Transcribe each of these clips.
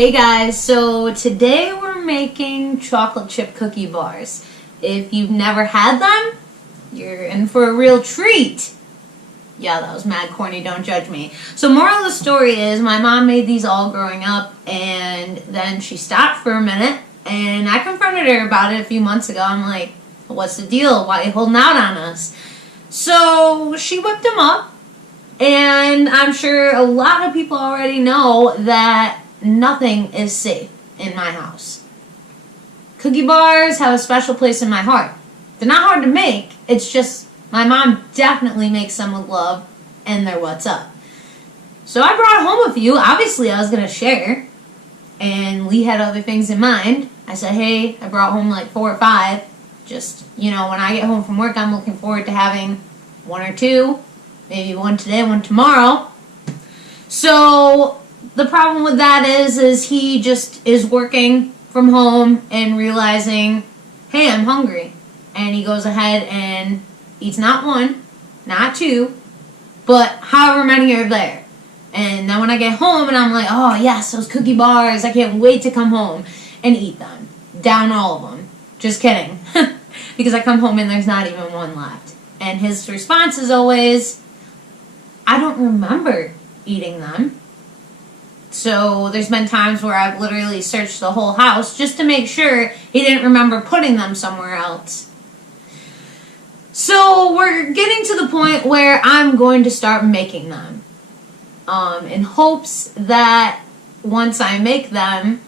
Hey guys, so today we're making chocolate chip cookie bars. If you've never had them, you're in for a real treat. Yeah, that was mad corny, don't judge me. So moral of the story is my mom made these all growing up and then she stopped for a minute and I confronted her about it a few months ago. I'm like, what's the deal? Why are you holding out on us? So she whipped them up and I'm sure a lot of people already know that nothing is safe in my house. Cookie bars have a special place in my heart. They're not hard to make. It's just my mom definitely makes them with love, and they're what's up. So I brought home a few. Obviously, I was going to share, and Lee had other things in mind. I said, hey, I brought home like 4 or 5. Just, when I get home from work, I'm looking forward to having 1 or 2, maybe 1 today, 1 tomorrow. So the problem with that is he just is working from home and realizing, hey, I'm hungry. And he goes ahead and eats not 1, not 2, but however many are there. And then when I get home and I'm like, oh yes, those cookie bars, I can't wait to come home and eat them. Down all of them. Just kidding. Because I come home and there's not even 1 left. And his response is always, I don't remember eating them. So there's been times where I've literally searched the whole house just to make sure he didn't remember putting them somewhere else. So we're getting to the point where I'm going to start making them. In hopes that once I make them,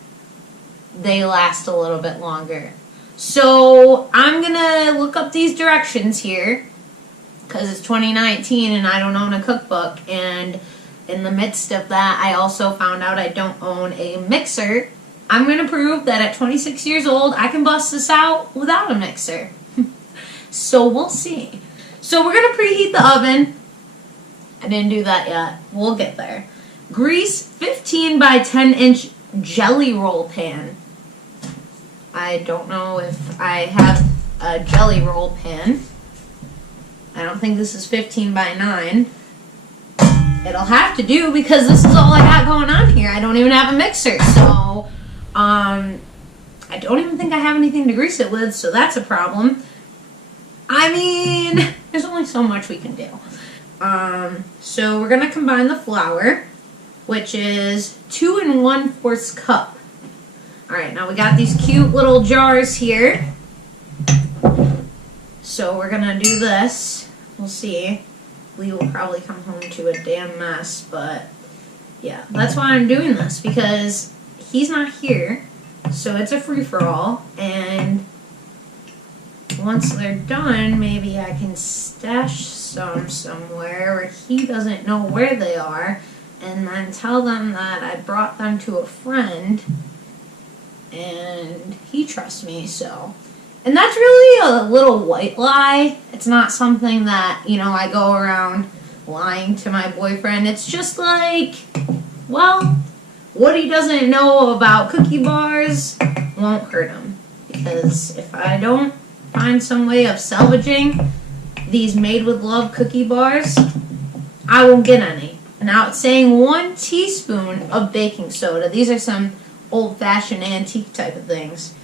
they last a little bit longer. So I'm going to look up these directions here because it's 2019 and I don't own a cookbook, and in the midst of that, I also found out I don't own a mixer. I'm going to prove that at 26 years old, I can bust this out without a mixer. So we'll see. So we're going to preheat the oven. I didn't do that yet. We'll get there. Grease 15 by 10 inch jelly roll pan. I don't know if I have a jelly roll pan. I don't think this is 15 by 9. It'll have to do because this is all I got going on here. I don't even have a mixer, so I don't even think I have anything to grease it with, so that's a problem. I mean, there's only so much we can do. So we're gonna combine the flour, which is 2 1/4 cup. All right, now we got these cute little jars here. So we're gonna do this. We'll see. Lee will probably come home to a damn mess, but yeah, that's why I'm doing this, because he's not here, so it's a free-for-all, and once they're done, maybe I can stash some somewhere where he doesn't know where they are, and then tell them that I brought them to a friend, and he trusts me, so. And that's really a little white lie. It's not something that, I go around lying to my boyfriend. It's just like, well, what he doesn't know about cookie bars won't hurt him. Because if I don't find some way of salvaging these made with love cookie bars, I won't get any. Now it's saying 1 teaspoon of baking soda. These are some old-fashioned antique type of things.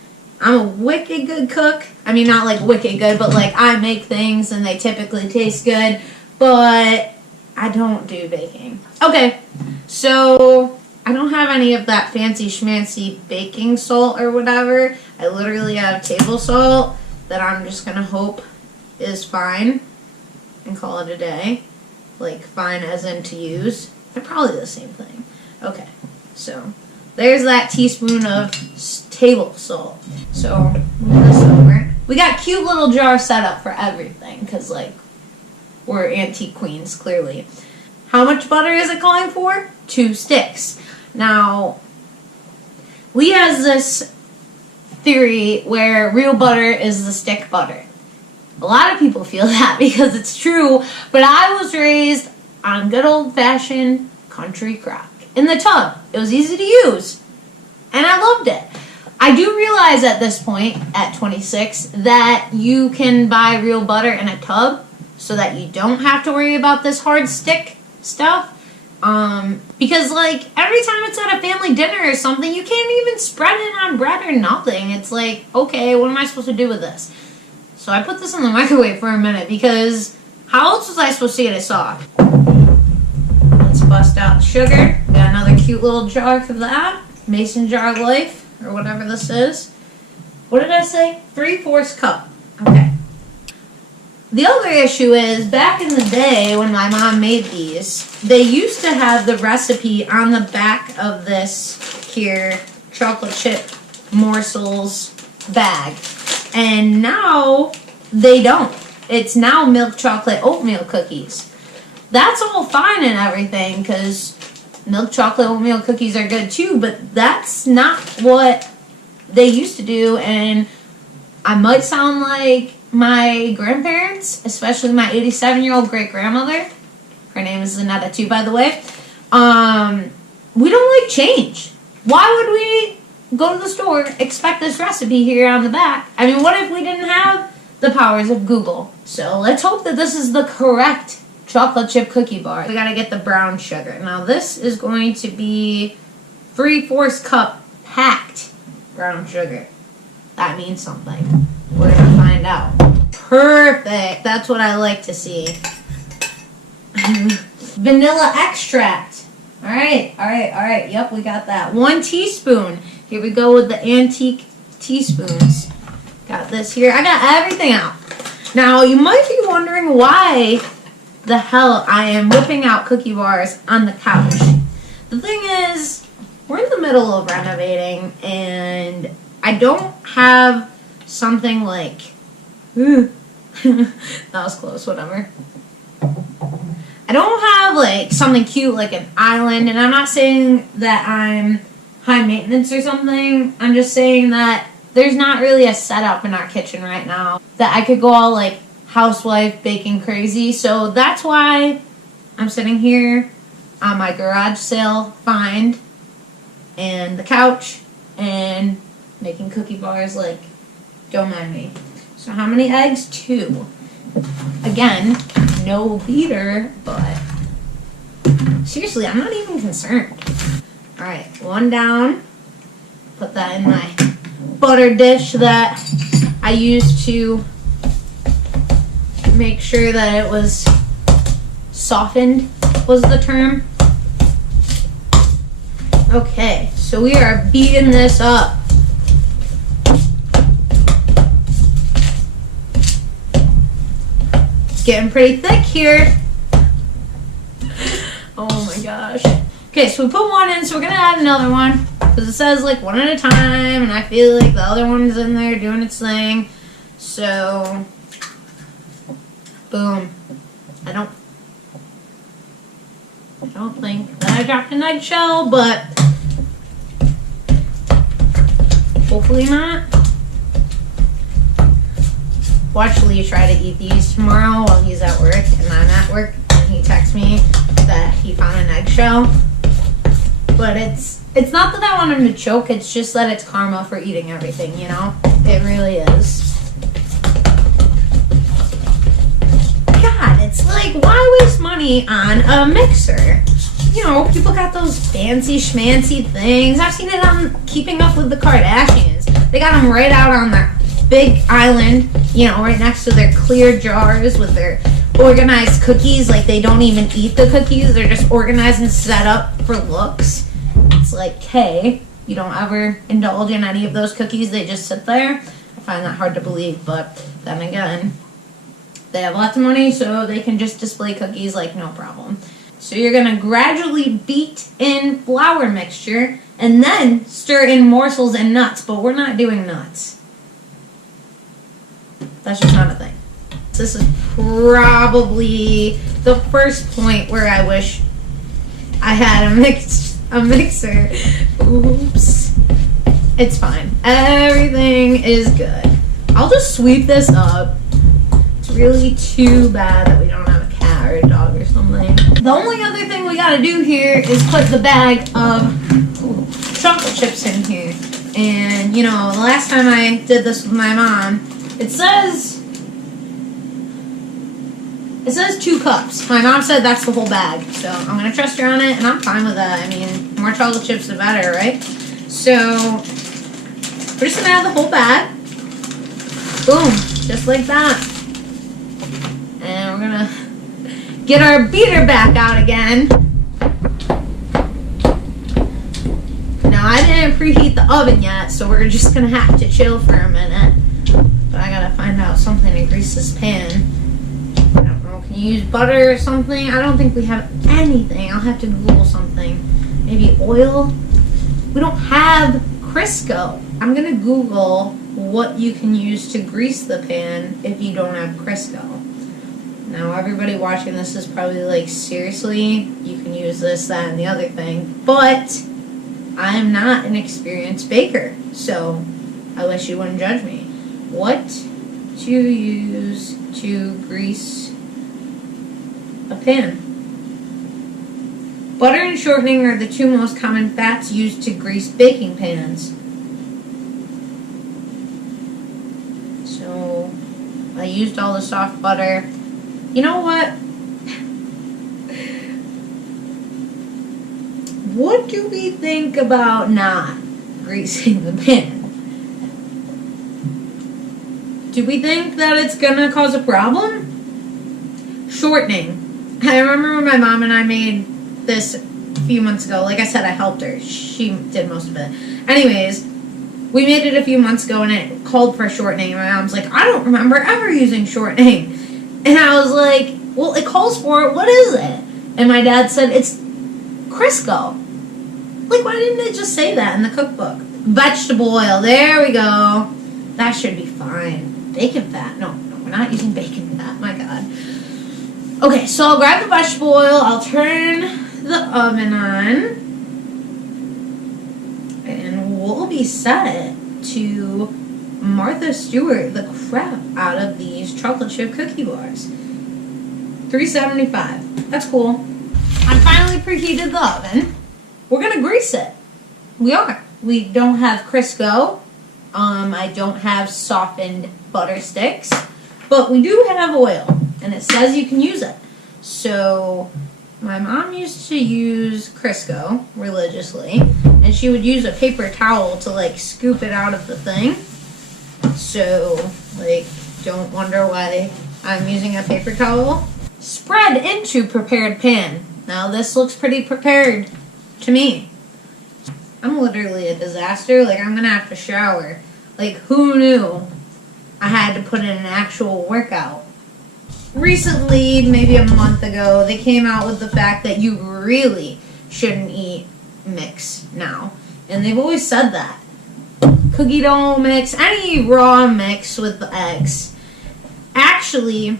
I'm a wicked good cook. I mean, not like wicked good, but like I make things and they typically taste good, but I don't do baking. Okay, so I don't have any of that fancy schmancy baking salt or whatever. I literally have table salt that I'm just going to hope is fine and call it a day. Like fine as in to use. They're probably the same thing. Okay, so there's that teaspoon of table salt. So, move this over. We got cute little jars set up for everything, because, we're antique queens, clearly. How much butter is it calling for? 2 sticks. Now, Lee has this theory where real butter is the stick butter. A lot of people feel that because it's true, but I was raised on good old-fashioned country crock. In the tub. It was easy to use. And I loved it. I do realize at this point, at 26, that you can buy real butter in a tub so that you don't have to worry about this hard stick stuff. Because, like, every time it's at a family dinner or something, you can't even spread it on bread or nothing. It's like, okay, what am I supposed to do with this? So I put this in the microwave for a minute because how else was I supposed to get it soft? Let's bust out the sugar. Got another cute little jar for that. Mason jar life, or whatever this is. What did I say? 3/4 cup. Okay. The other issue is, back in the day when my mom made these, they used to have the recipe on the back of this here chocolate chip morsels bag. And now they don't. It's now milk chocolate oatmeal cookies. That's all fine and everything because milk chocolate oatmeal cookies are good too, but that's not what they used to do. And I might sound like my grandparents, especially my 87-year-old great-grandmother. Her name is Zanetta too, by the way. We don't like change. Why would we go to the store, expect this recipe here on the back? I mean, what if we didn't have the powers of Google? So let's hope that this is the correct chocolate chip cookie bar. We gotta get the brown sugar. Now this is going to be 3/4 cup packed brown sugar. That means something. We're gonna find out. Perfect. That's what I like to see. Vanilla extract. All right. Yep, we got that. 1 teaspoon. Here we go with the antique teaspoons. Got this here. I got everything out. Now, you might be wondering why the hell I am whipping out cookie bars on the couch. The thing is, we're in the middle of renovating, and I don't have something like, that was close, whatever. I don't have like something cute like an island, and I'm not saying that I'm high maintenance or something. I'm just saying that there's not really a setup in our kitchen right now that I could go all like housewife baking crazy. So that's why I'm sitting here on my garage sale find and the couch and making cookie bars like, don't mind me. So how many eggs? 2. Again, no beater, but seriously, I'm not even concerned. Alright, 1 down. Put that in my butter dish that I used to make sure that it was softened, was the term. Okay, so we are beating this up. It's getting pretty thick here. Oh my gosh. Okay, so we put 1 in, so we're gonna add another one because it says like 1 at a time, and I feel like the other one's in there doing its thing. So, boom. I don't think that I dropped an eggshell, but hopefully not. Watch Lee try to eat these tomorrow while he's at work and I'm at work, and he texts me that he found an eggshell. But it's not that I want him to choke, it's just that it's karma for eating everything, you know? It really is. God, it's like, why waste money on a mixer? You know, people got those fancy schmancy things. I've seen it on Keeping Up with the Kardashians. They got them right out on their big island, you know, right next to their clear jars with their organized cookies. Like, they don't even eat the cookies. They're just organized and set up for looks. It's like, hey, you don't ever indulge in any of those cookies. They just sit there. I find that hard to believe, but then again, they have lots of money, so they can just display cookies like no problem. So you're going to gradually beat in flour mixture and then stir in morsels and nuts, but we're not doing nuts. That's just not a thing. This is probably the first point where I wish I had a mixer. Oops. It's fine. Everything is good. I'll just sweep this up. It's really too bad that we don't have a cat or a dog or something. The only other thing we gotta do here is put the bag of chocolate chips in here. And, you know, the last time I did this with my mom, it says It says 2 cups. My mom said that's the whole bag. So I'm going to trust her on it, and I'm fine with that. I mean, more chocolate chips the better, right? So we're just going to add the whole bag. Boom. Just like that. And we're going to get our beater back out again. Now, I didn't preheat the oven yet, so we're just going to have to chill for a minute. But I got to find out something to grease this pan. I don't know, can you use butter or something? I don't think we have anything. I'll have to Google something. Maybe oil? We don't have Crisco. I'm going to Google what you can use to grease the pan if you don't have Crisco. Now, everybody watching this is probably like, seriously? You can use this, that, and the other thing. But I am not an experienced baker, so I wish you wouldn't judge me. What to use to grease a pan? Butter and shortening are the 2 most common fats used to grease baking pans. So I used all the soft butter. You know what? What do we think about not greasing the pan? Do we think that it's gonna cause a problem? Shortening. I remember when my mom and I made this a few months ago. Like I said, I helped her. She did most of it. Anyways, we made it a few months ago and it called for shortening. And my mom's like, I don't remember ever using shortening. And I was like, well, it calls for it. What is it? And my dad said, it's Crisco. Like, why didn't it just say that in the cookbook? Vegetable oil. There we go. That should be fine. Bacon fat. No, we're not using bacon fat. My God. Okay, so I'll grab the vegetable oil. I'll turn the oven on. And we'll be set to Martha Stewart the crap out of these chocolate chip cookie bars. 375. That's cool. I finally preheated the oven. We're going to grease it. We are. We don't have Crisco. I don't have softened butter sticks. But we do have oil. And it says you can use it. So my mom used to use Crisco religiously. And she would use a paper towel to like scoop it out of the thing. So like don't wonder why I'm using a paper towel. Spread into prepared pan. Now this looks pretty prepared to me. I'm literally a disaster. Like, I'm gonna have to shower. Like, who knew I had to put in an actual workout? Recently, maybe a month ago, they came out with the fact that you really shouldn't eat mix now. And they've always said that. Cookie dough mix, any raw mix with the eggs. Actually,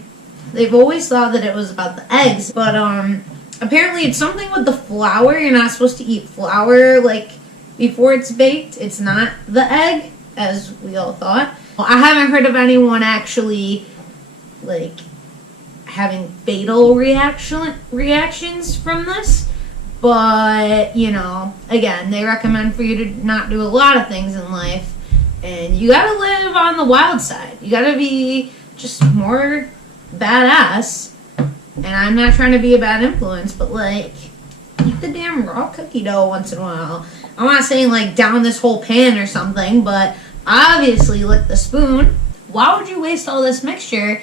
they've always thought that it was about the eggs, but apparently it's something with the flour. You're not supposed to eat flour like before it's baked. It's not the egg, as we all thought. Well, I haven't heard of anyone actually like having fatal reactions from this, but you know, again, they recommend for you to not do a lot of things in life, and you gotta live on the wild side. You gotta be just more badass. And I'm not trying to be a bad influence, but like, eat the damn raw cookie dough once in a while. I'm not saying like down this whole pan or something, but obviously lick the spoon. Why would you waste all this mixture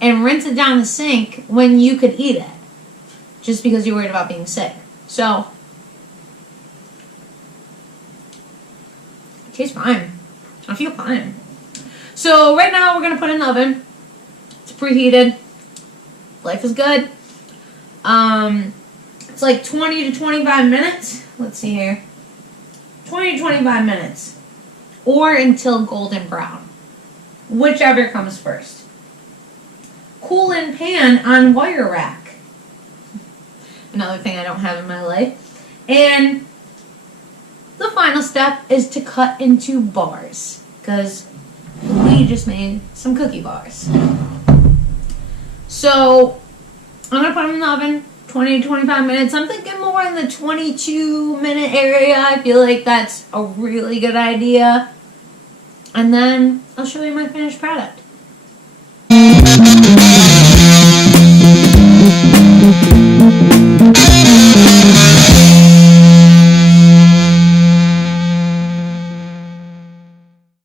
and rinse it down the sink when you could eat it? Just because you're worried about being sick. So, it tastes fine. I feel fine. So right now we're going to put it in the oven. It's preheated. Life is good. It's like 20 to 25 minutes. Let's see here. 20 to 25 minutes. Or until golden brown. Whichever comes first. Cool in pan on wire rack. Another thing I don't have in my life. And the final step is to cut into bars. Because we just made some cookie bars. So, I'm going to put them in the oven, 20 to 25 minutes. I'm thinking more in the 22-minute area. I feel like that's a really good idea. And then, I'll show you my finished product.